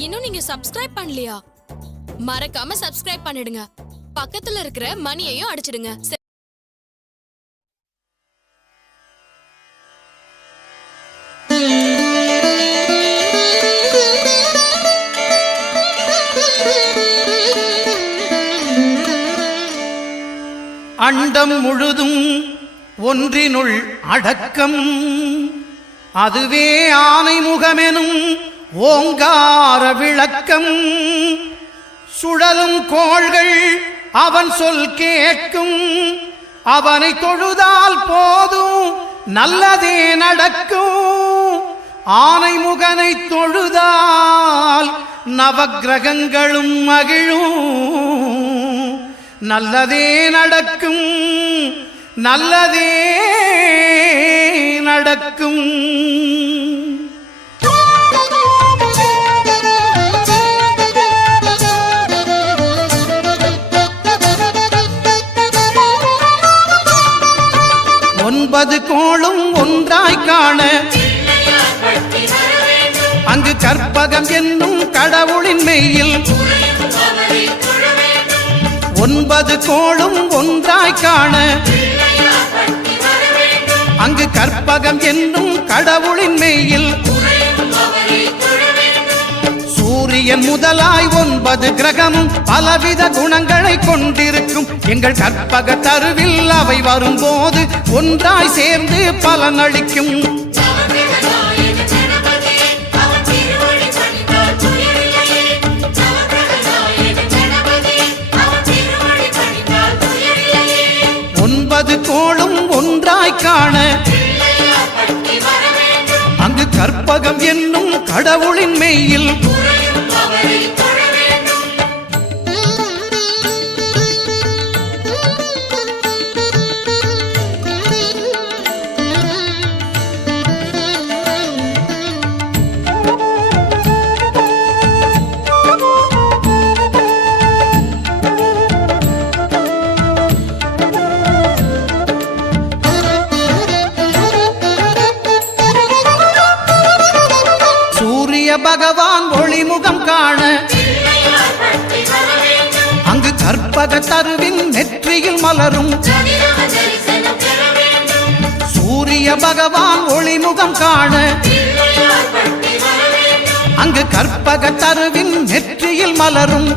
இன்னும் நீங்க சப்ஸ்கிரைப் பண்ணலையா? மறக்காம சப்ஸ்கிரைப் பண்ணிடுங்க. பக்கத்துல இருக்கிற மணியையும் அடிச்சிடுங்க. அண்டம் முழுதும் ஒன்றினுள் அடக்கம், அதுவே ஆனை முகமெனும் ஓங்கார விளக்கம். சுழலும் கோள்கள் அவன் சொல் கேட்கும், அவனை தொழுதால் போதும் நல்லதே நடக்கும். ஆனை முகனை தொழுதால் நவக்கிரகங்களும் மகிழும். நல்லதே நடக்கும், நல்லதே நடக்கும். ஒன்பது கோளும் ஒன்றாய் காண அங்கு கற்பகம் என்னும் கடவுளின் மெய்யில். ஒன்பது கோளும் ஒன்றாய் காண அங்கு கற்பகம் என்னும் கடவுளின் மெய்யில். சூரியன் முதலாய் 9 கிரகமும் பலவித குணங்களை கொண்டிருக்கும். எங்கள் கற்பக தருவில் அவை வரும்போது ஒன்றாய் சேர்ந்து பலனளிக்கும். கோளும் ஒன்றாய் காண அங்கு கற்பகம் என்னும் கடவுளின் மெய்யில். பகவான் ஒளிமுகம் காண அங்கு கற்பக தருவின் நெற்றியில் மலரும். சூரிய பகவான் ஒளிமுகம் காண அங்கு கற்பக தருவின் நெற்றியில் மலரும்.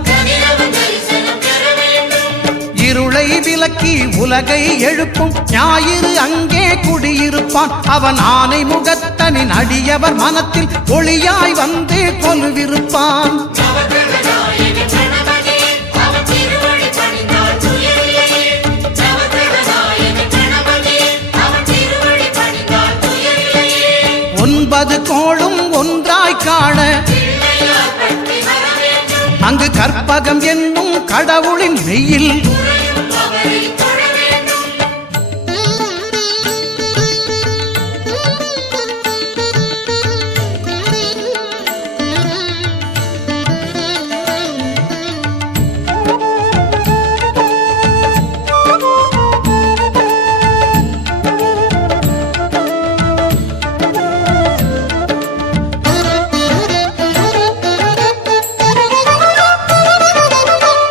இருளை விலக்கி உலகை எழுப்பும் ஞாயிறு அங்கே குடியிருப்பான். அவன் ஆனை முகத்தனின் அடியவர் மனத்தில் ஒளியாய் வந்து கொலுவிருப்பான். ஒன்பது கோளும் ஒன்றாய் காண அங்கு கற்பகம் என்னும் கடவுளின் மெய்யில்.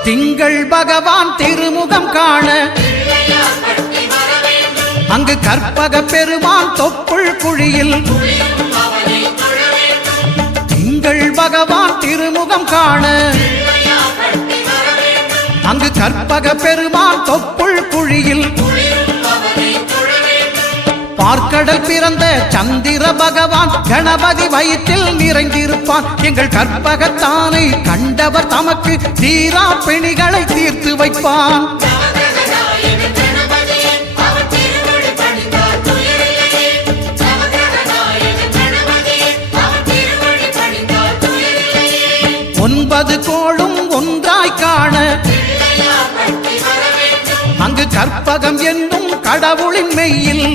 திங்கள் பகவான் திருமுகம் காண அங்கு கற்பக பெருமான் தொப்புள் குழியில். திங்கள் பகவான் திருமுகம் காண அங்கு கற்பக பெருமான் தொப்புள் குழியில். பார்க்கடல் பிறந்த சந்திர பகவான் கணபதி வயிற்றில் நிறைந்திருப்பான். எங்கள் கற்பகத்தானை கண்டவர் தமக்கு தீரா பிணிகளை தீர்த்து வைப்பான். ஒன்பது கோளும் ஒன்றாய் காண அங்கு கற்பகம் என்னும் கடவுளின் மெய்யில்.